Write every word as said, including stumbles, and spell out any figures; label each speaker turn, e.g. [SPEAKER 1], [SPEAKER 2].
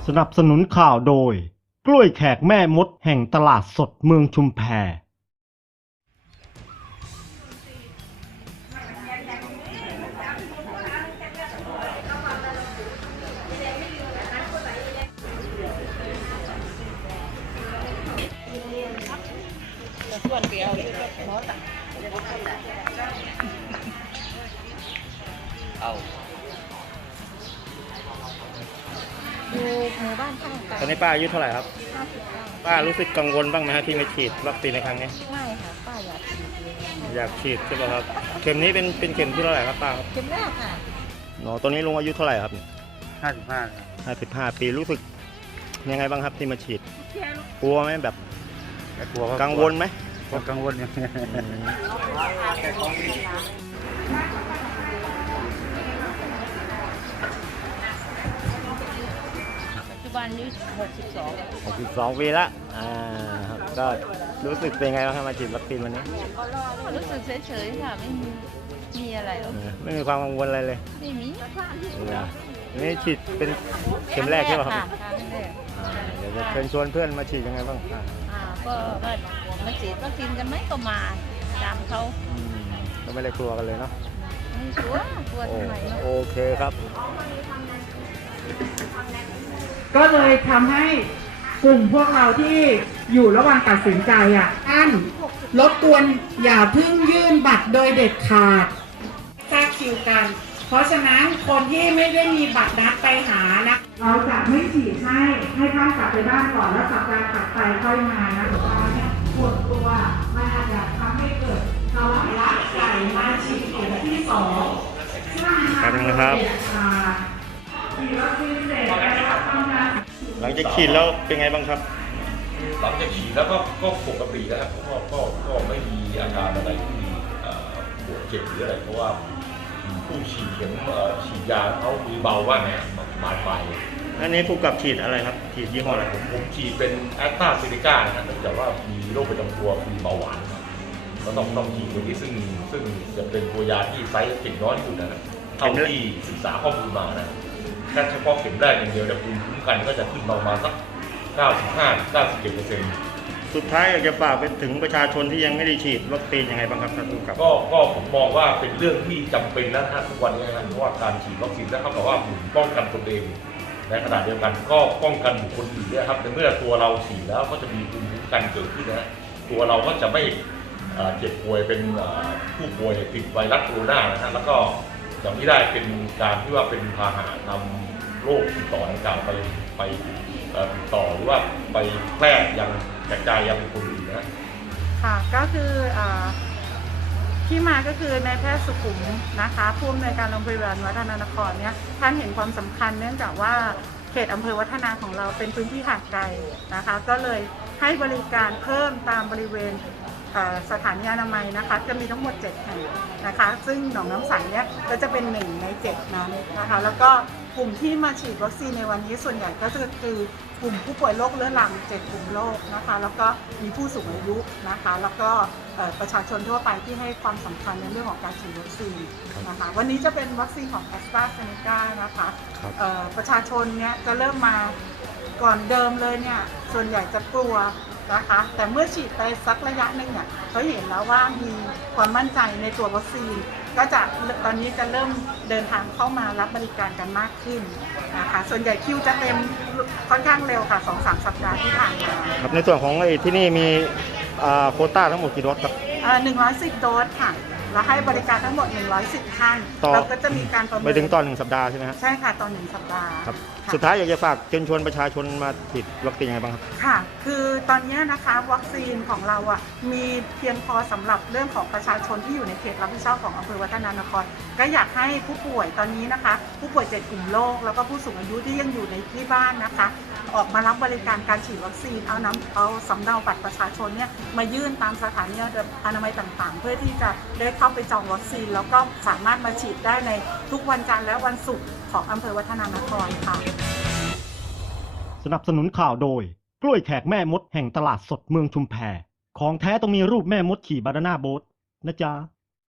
[SPEAKER 1] สนับสนุนข่าวโดยกล้วยแขกแม่มดแห่งตลาดสดเมืองชุมแพ
[SPEAKER 2] ส่วนเดียวมอสอ่ะเอาอยู่หมู่บ้านข้างกัน
[SPEAKER 1] ตอนนี้ป้าอายุเท่าไหร่ครับ
[SPEAKER 2] ห้าสิบเก้า
[SPEAKER 1] ป้ารู้สึกกังวลบ้างไหมฮะที่ไม่ฉีดวัคซีนในครั้งนี้
[SPEAKER 2] ไม่ค่ะป้าอยากฉีดเลย
[SPEAKER 1] อยากฉีดใช่ป่ะครับ เข็มนี้เป็นเป็นเข็มที่เท่าไหร่ครับป้าครับ
[SPEAKER 2] เข็มแรกค่ะ
[SPEAKER 1] อ๋อตอนนี้ลุงอายุเท่าไหร่ครับ
[SPEAKER 3] ห้าสิบห้า
[SPEAKER 1] ห้าสิบห้าปีรู้สึกยังไงบ้างครับที่มาฉีดกลัวไหมแบบ
[SPEAKER 3] แต่กลัว
[SPEAKER 1] กังวลไหม
[SPEAKER 3] ก็กังวลอยู่
[SPEAKER 2] ปัจจุบันนี้หกสิบสอง
[SPEAKER 1] หกสิบสองปีละอ่าครับก็รู้สึกเป็นไงบ้างครับมาฉีดวัคซีนวันนี้
[SPEAKER 2] ก็รู้สึกเฉยๆค่ะไม่มีมีอะไรหรอก
[SPEAKER 1] เออไม่มีความกังวลอะไรเลย
[SPEAKER 2] ไม่มี
[SPEAKER 1] เหรอนี่ฉีดเป็นเข็มแรกใช่ป่ะครับ
[SPEAKER 2] ค่ะครั้งแรก
[SPEAKER 1] อ่าเดี๋ยวจะเชิญชวนเพื่อนมาฉีดยังไงบ้างอ่า
[SPEAKER 2] อ่าก็ว่ามาฉีดวัคซีนกันไหมก็มาตามเขา
[SPEAKER 1] อืมก็ไม่ได้กลัวกันเลยเนาะ
[SPEAKER 2] ไม่ชัวร์กลัว
[SPEAKER 1] โอ้
[SPEAKER 2] ทำไมเนาะ
[SPEAKER 1] โอเคครับ
[SPEAKER 4] ก็เลยทำให้กลุ่มพวกเราที่อยู่ระหว่างตัดสินใจอ่ะท่านรบกวนอย่าเพิ่งยื่นบัตรโดยเด็ดขาดแทรกคิวกัน เพราะฉะนั้นคนที่ไม่ได้มีบัตรนัดไปหานะเราจะไม่ฉีดให้ให้ท่านกลับไปบ้านก่อนแล้วสัปดาห์ถัดไปค่อยมานะคะเนี่ยปวดตัวมันอาจจะทำให้เกิดภาวะรักไก่มาฉีดเข็มที่สองซึ่ง
[SPEAKER 1] ครับนะครับ
[SPEAKER 4] อ่าฉีดวัคซีนเสร็จแล้วต้องการ
[SPEAKER 1] หลังจากฉีดแล้วเป็นไงบ้างครับ
[SPEAKER 5] หลังจากฉีดแล้วก็ก็ปกตินะครับก็ก็ก็ไม่มีอาการอะไรที่เอ่อปวดเจ็บหรืออะไรเพราะว่าผู้ฉีดเข็มเอ่อฉีดยาเขามือเบาว่าไงบาดไป
[SPEAKER 1] อันนี้ผู้กับฉีดอะไรครับ ฉีดยี่ห้ออะไร
[SPEAKER 5] ผมผมฉีดเป็นแอสตราเซเนกานะครับเนื่องจากว่ามีโรคประจำตัวคือเบาหวานครับก็ต้องต้องฉีดตัวนี้ซึ่งซึ่งจะเป็นตัวยาที่ไซส์เข็มน้อยที่สุดนะครับเท่าที่ศึกษาข้อมูลมานะแค่เฉพาะเข็มแรกอย่างเดียวเนี่ยภูมิคุ้มกันก็จะขึ้นประมาณสักเก้าสิบห้าถึงเก้าสิบเจ็ดเปอร์เซ็นต์
[SPEAKER 1] สุดท้ายอยากจะฝากไปถึงประชาชนที่ยังไม่ได้ฉีดวัคซีนยังไงบ้างครับท่านผู้กับ
[SPEAKER 5] ก็ก็ผมมองว่าเป็นเรื่องที่จำเป็นแล้วนะทุกวันนี้นะเพราะว่าการฉีดวัคซีนแล้วเท่ากับว่าหมุนป้องกันตนเองในขณะเดียวกันก็ป้องกันบุคคลอื่นด้วยครับในเมื่อตัวเราฉีดแล้วก็จะมีภูมิคุ้มกันเกิดขึ้นนะตัวเราก็จะไม่เอ่อเจ็บป่วยเป็นเอ่อผู้ป่วยติดไวรัสโคโรนานะฮะแล้วก็จะไม่ได้เป็นการที่ว่าเป็นพาหะนำโรคติดต่อต่างๆไปไปเอ่อติดต่อหรือว่าไปแพร่ยังกระจายยังบุคคลอื่นนะ
[SPEAKER 4] ค่ะก็คืออ่าที่มาก็คือนายแพทย์สุขุมนะคะผู้อำนวยการโรงพยาบาลวัฒนานครเนี่ยท่านเห็นความสำคัญเนื่องจากว่าเขตอำเภอวัฒนาของเราเป็นพื้นที่ห่างไกลนะคะก็เลยให้บริการเพิ่มตามบริเวณเอ่อสถานีอนามัยนะคะจะมีทั้งหมดเจ็ดแห่งนะคะซึ่งหนองน้ำใสเนี่ยก็จะเป็นหนึ่งในเจ็ดนั้นนะคะแล้วก็กลุ่มที่มาฉีดวัคซีนในวันนี้ส่วนใหญ่ก็คือกลุ่มผู้ป่วยโรคเรื้อรังเจ็ดกลุ่มโรคนะคะแล้วก็มีผู้สูงอายุนะคะแล้วก็เอ่อประชาชนทั่วไปที่ให้ความสำคัญในเรื่องของการฉีดวัคซีนนะคะวันนี้จะเป็นวัคซีนของ แอสตราเซเนกา นะคะเอ่อประชาชนเนี่ยจะเริ่มมาก่อนเดิมเลยเนี่ยส่วนใหญ่จะกลัวนะคะแต่เมื่อฉีดไปสักระยะหนึ่งเนี่ยเขาเห็นแล้วว่ามีความมั่นใจในตัววัคซีนก็จะตอนนี้จะเริ่มเดินทางเข้ามารับบริการกันมากขึ้นนะคะส่วนใหญ่คิวจะเต็มค่อนข้างเร็วค่ะ สองสาม สัปดาห์ที่ผ่านมา
[SPEAKER 1] ครับในส่วนของไอ้ที่นี่มีอ่าโควต้าทั้งหมดกี่โดสครับ
[SPEAKER 4] เอ่อหนึ่งร้อยสิบโดสค่ะเราให้บริการทั้งหมดหนึ่งร้อยสิบท่าน
[SPEAKER 1] ต่อ
[SPEAKER 4] เราก็จะมีการประเมิ
[SPEAKER 1] ไป
[SPEAKER 4] น
[SPEAKER 1] ถึงตอนหนึ่งสัปดาห์ใช่ไหมครับ
[SPEAKER 4] ใช่ค่ะตอนหนึ่งสัปดาห์
[SPEAKER 1] ครับ
[SPEAKER 4] ค่ะ
[SPEAKER 1] สุดท้ายอยากจะฝากเชิญชวนประชาชนมาฉีดวัคซีนยังไงบ้างครับ
[SPEAKER 4] ค่ะ คือตอนนี้นะคะวัคซีนของเราอ่ะมีเพียงพอสำหรับเรื่องของประชาชนที่อยู่ในเขตรับผิดชอบของอำเภอวัฒนานครก็อยากให้ผู้ป่วยตอนนี้นะคะ ผู้ป่วยเจ็ดกลุ่มโรคแล้วก็ผู้สูงอายุที่ยังอยู่ในที่บ้านนะคะ ออกมารับบริการการฉีดวัคซีนเอาน้ำเอาสำเนาบัตรประชาชนเนี่ยมายื่นตามสถานีอนามัยต่างๆ เพื่อที่จะได้เข้าไปจองวัคซีนแล้วก็สามารถมาฉีดได้ในทุกวันจันทร์และวันศุกร์ของอำเภอวัฒนานครค่ะ
[SPEAKER 1] สนับสนุนข่าวโดยกล้วยแขกแม่มดแห่งตลาดสดเมืองชุมแพของแท้ต้องมีรูปแม่มดขี่บานาน่าโบ๊ทนะจ๊ะ